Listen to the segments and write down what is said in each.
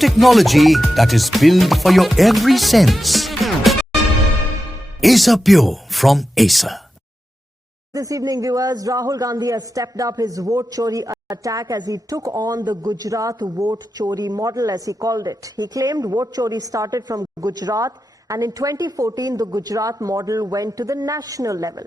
technology that is built for your every sense. Acer Pure from Acer. This evening, viewers, Rahul Gandhi has stepped up his vote chori attack as he took on the Gujarat vote chori model, as he called it. He claimed vote chori started from Gujarat, and in 2014, the Gujarat model went to the national level.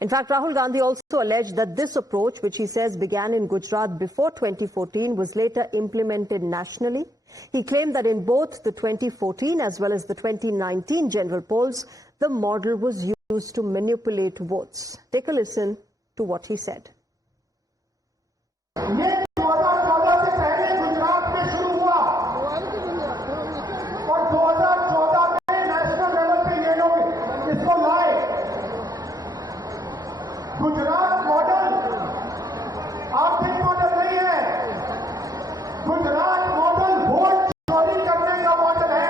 In fact, Rahul Gandhi also alleged that this approach, which he says began in Gujarat before 2014, was later implemented nationally. He claimed that in both the 2014 as well as the 2019 general polls, the model was used to manipulate votes. Take a listen to what he said. Gujarat model आर्थिक model नहीं है। Gujarat model vote चोरी करने का model है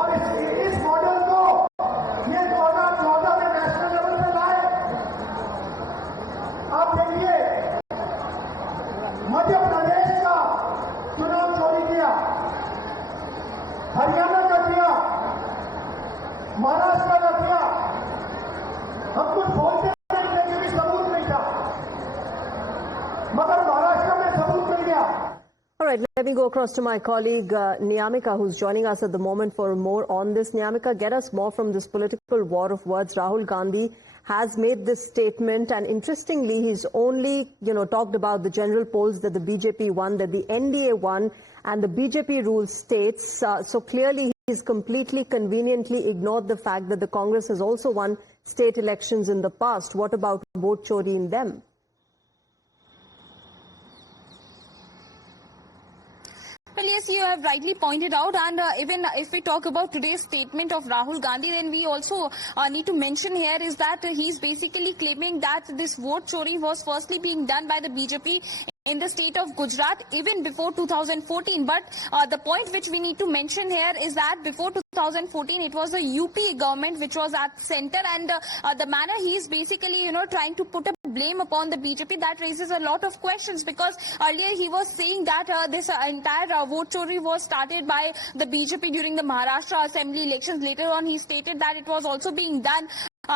और इस model को ये 2014 में नेशनल लेवल पे लाए। आप देखिए, मध्य प्रदेश का चुनाव चोरी किया, हरियाणा का किया, महाराष्ट्र का किया। हम कुछ बोलते थे कि भी सबूत नहीं था, मगर महाराष्ट्र में सबूत मिल गया। All right, let me go across to my colleague Niyamika, who's joining us at the moment for more on this. Niyamika, get us more from this political war of words. Rahul Gandhi has made this statement, and interestingly, he's only, talked about the general polls that the BJP won, that the NDA won, and the BJP rule states. So clearly, he's completely conveniently ignored the fact that the Congress has also won state elections in the past. What about vote chori in them? Well, yes, you have rightly pointed out, and even if we talk about today's statement of Rahul Gandhi, then we also need to mention here is that he's basically claiming that this vote chori was firstly being done by the BJP in the state of Gujarat even before 2014. But the point which we need to mention here is that before 2014, it was the UP government which was at center, and the manner he is basically, trying to put a blame upon the BJP, that raises a lot of questions, because earlier he was saying that this entire vote chori was started by the BJP during the Maharashtra assembly elections. Later on, he stated that it was also being done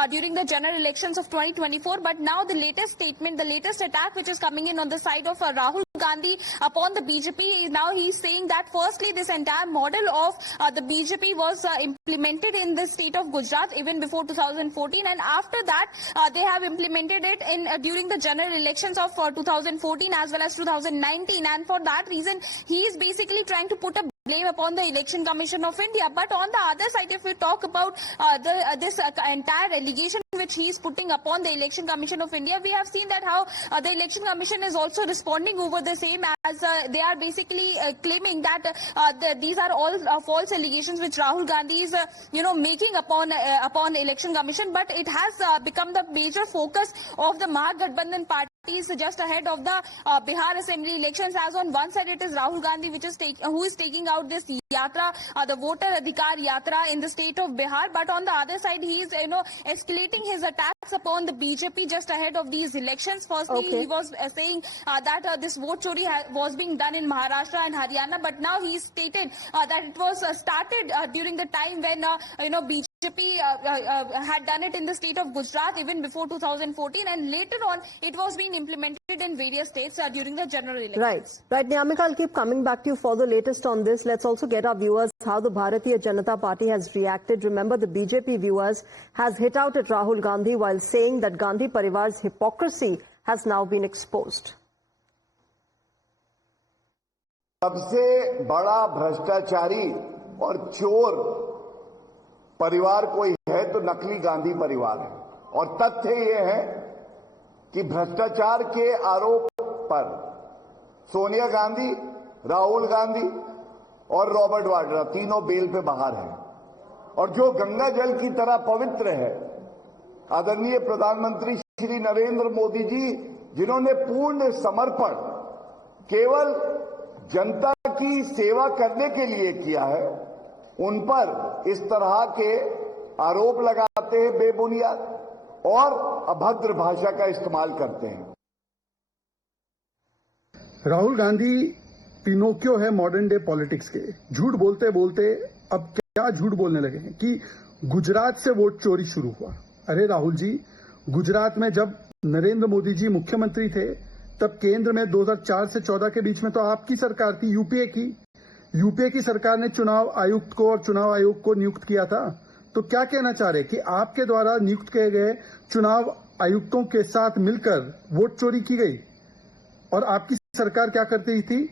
during the general elections of 2024. But now the latest statement, the latest attack which is coming in on the side of Rahul Gandhi upon the BJP, now he's saying that firstly this entire model of the BJP was implemented in the state of Gujarat even before 2014, and after that they have implemented it in during the general elections of 2014 as well as 2019, and for that reason he is basically trying to put a blame upon the Election Commission of India. But on the other side, if we talk about this entire allegation which he is putting upon the Election Commission of India, we have seen that how the Election Commission is also responding over the same, as they are basically claiming that these are all false allegations which Rahul Gandhi is making upon Election Commission. But it has become the major focus of the Mahagathbandhan party just ahead of the Bihar Assembly elections, as on one side it is Rahul Gandhi who is taking out this yatra, the voter adhikar yatra in the state of Bihar, but on the other side he is escalating his attacks upon the BJP just ahead of these elections. Firstly, he was saying that this vote chori was being done in Maharashtra and Haryana, but now he stated that it was started during the time when BJP had done it in the state of Gujarat even before 2014, and later on it was being implemented in various states during the general elections. Right, Niyamika, I'll keep coming back to you for the latest on this. Let's also get our viewers how the Bharatiya Janata Party has reacted. Remember, the BJP viewers has hit out at Rahul Gandhi while saying that Gandhi Parivar's hypocrisy has now been exposed. सबसे बड़ा भ्रष्टाचारी और चोर परिवार कोई है तो नकली गांधी परिवार है, और तथ्य ये है कि भ्रष्टाचार के आरोप पर सोनिया गांधी, राहुल गांधी और रॉबर्ट वाड्रा तीनों बेल पे बाहर हैं, और जो गंगा जल की तरह पवित्र है, आदरणीय प्रधानमंत्री श्री नरेंद्र मोदी जी, जिन्होंने पूर्ण समर्पण केवल जनता की सेवा करने के लिए किया है, उन पर इस तरह के आरोप लगाते हैं बेबुनियाद और अभद्र भाषा का इस्तेमाल करते हैं। राहुल गांधी पिनोकियो है मॉडर्न डे पॉलिटिक्स के। झूठ बोलते बोलते अब क्या झूठ बोलने लगे हैं कि गुजरात से वोट चोरी शुरू हुआ। अरे राहुल जी, गुजरात में जब नरेंद्र मोदी जी मुख्यमंत्री थे तब केंद्र में 2004 से 14 के बीच में तो आपकी सरकार थी, यूपीए की। यूपीए की सरकार ने चुनाव आयुक्त को और चुनाव आयोग को नियुक्त किया था। तो क्या कहना चाह रहे कि आपके द्वारा नियुक्त किए गए चुनाव आयुक्तों के साथ मिलकर वोट चोरी की गई और आपकी सरकार क्या करती थी?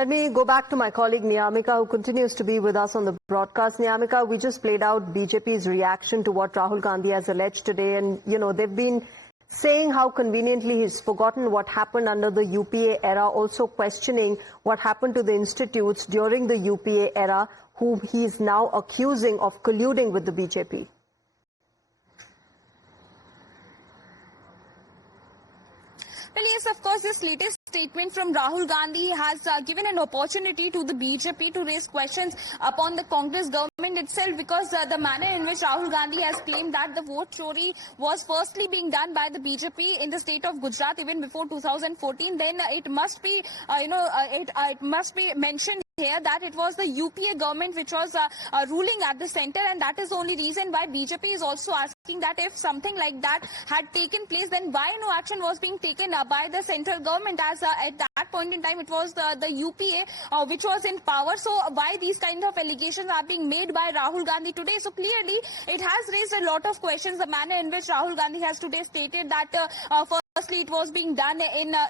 Let me go back to my colleague Niyamika, who continues to be with us on the broadcast. Niyamika, we just played out BJP's reaction to what Rahul Gandhi has alleged today. And, you know, they've been saying how conveniently he's forgotten what happened under the UPA era, also questioning what happened to the institutes during the UPA era, who he's now accusing of colluding with the BJP. Well, yes, of course, this latest statement from Rahul Gandhi has given an opportunity to the BJP to raise questions upon the Congress government itself, because the manner in which Rahul Gandhi has claimed that the vote chori was firstly being done by the BJP in the state of Gujarat even before 2014, then it must be, it must be mentioned here that it was the UPA government which was ruling at the center, and that is the only reason why BJP is also asking that if something like that had taken place, then why no action was being taken by the central government, as at that point in time it was the UPA which was in power. So why these kind of allegations are being made by Rahul Gandhi today? So clearly it has raised a lot of questions, the manner in which Rahul Gandhi has today stated that firstly it was being done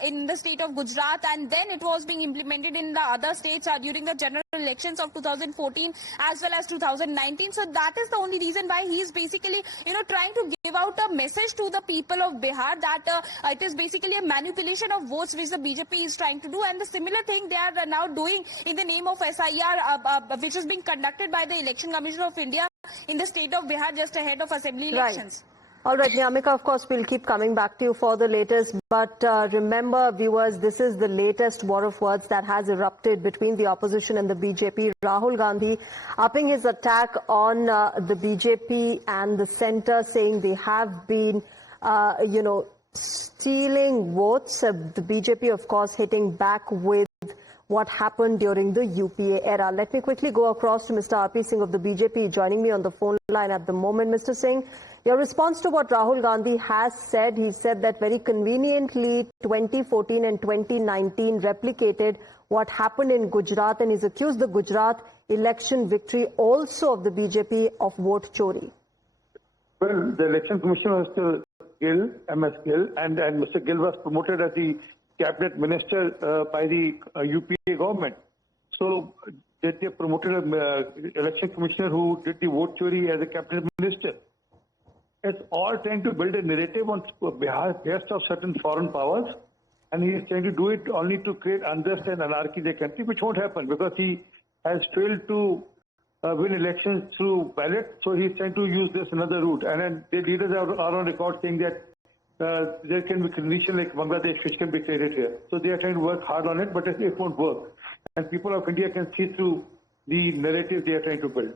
in the state of Gujarat, and then it was being implemented in the other states during the general elections of 2014 as well as 2019. So that is the only reason why he is basically, trying to give out a message to the people of Bihar that it is basically a manipulation of votes which the BJP is trying to do, and the similar thing they are now doing in the name of SIR, which is being conducted by the Election Commission of India in the state of Bihar just ahead of assembly elections. Right. All right, Niyamika, of course, we'll keep coming back to you for the latest. But remember, viewers, this is the latest war of words that has erupted between the opposition and the BJP. Rahul Gandhi upping his attack on the BJP and the centre, saying they have been, stealing votes. The BJP, of course, hitting back with what happened during the UPA era. Let me quickly go across to Mr. R.P. Singh of the BJP, joining me on the phone line at the moment. Mr. Singh, your response to what Rahul Gandhi has said. He said that very conveniently 2014 and 2019 replicated what happened in Gujarat, and he's accused the Gujarat election victory also of the BJP of vote chori. Well, the election commissioner was still Gill, MS Gill, and Mr. Gill was promoted as the cabinet minister by the UPA government. So they promoted an election commissioner who did the vote chori as a cabinet minister. It's all trying to build a narrative on behalf of certain foreign powers, and he is trying to do it only to create unrest and anarchy in the country, which won't happen because he has failed to win elections through ballot. So he's trying to use this another route, and then the leaders are on record saying that there can be conditions like Bangladesh which can be created here. So they are trying to work hard on it, but it won't work. And people of India can see through the narrative they are trying to build.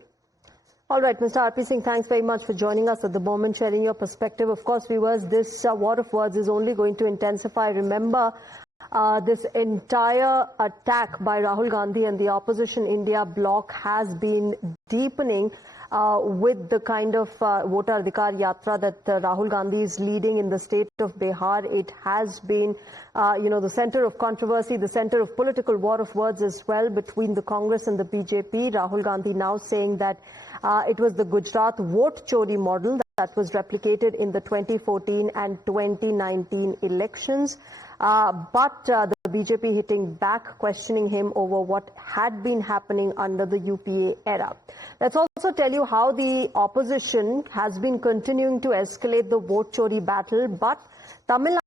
All right, Mr. R.P. Singh, thanks very much for joining us at the moment, sharing your perspective. Of course, viewers, this war of words is only going to intensify. Remember, this entire attack by Rahul Gandhi and the opposition India bloc has been deepening with the kind of Voter Adhikar Yatra that Rahul Gandhi is leading in the state of Bihar. It has been, the center of controversy, the center of political war of words as well between the Congress and the BJP. Rahul Gandhi now saying that it was the Gujarat vote chori model that was replicated in the 2014 and 2019 elections. But the BJP hitting back, questioning him over what had been happening under the UPA era. Let's also tell you how the opposition has been continuing to escalate the vote chori battle, but Tamil